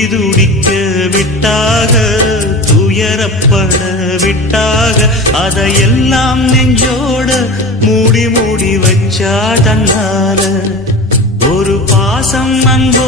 துடிக்க விட்டாக, துயரப்பட விட்டாக, அதையெல்லாம் நெஞ்சோட மூடி மூடி வச்சா தன்னால ஒரு பாசம் அன்போ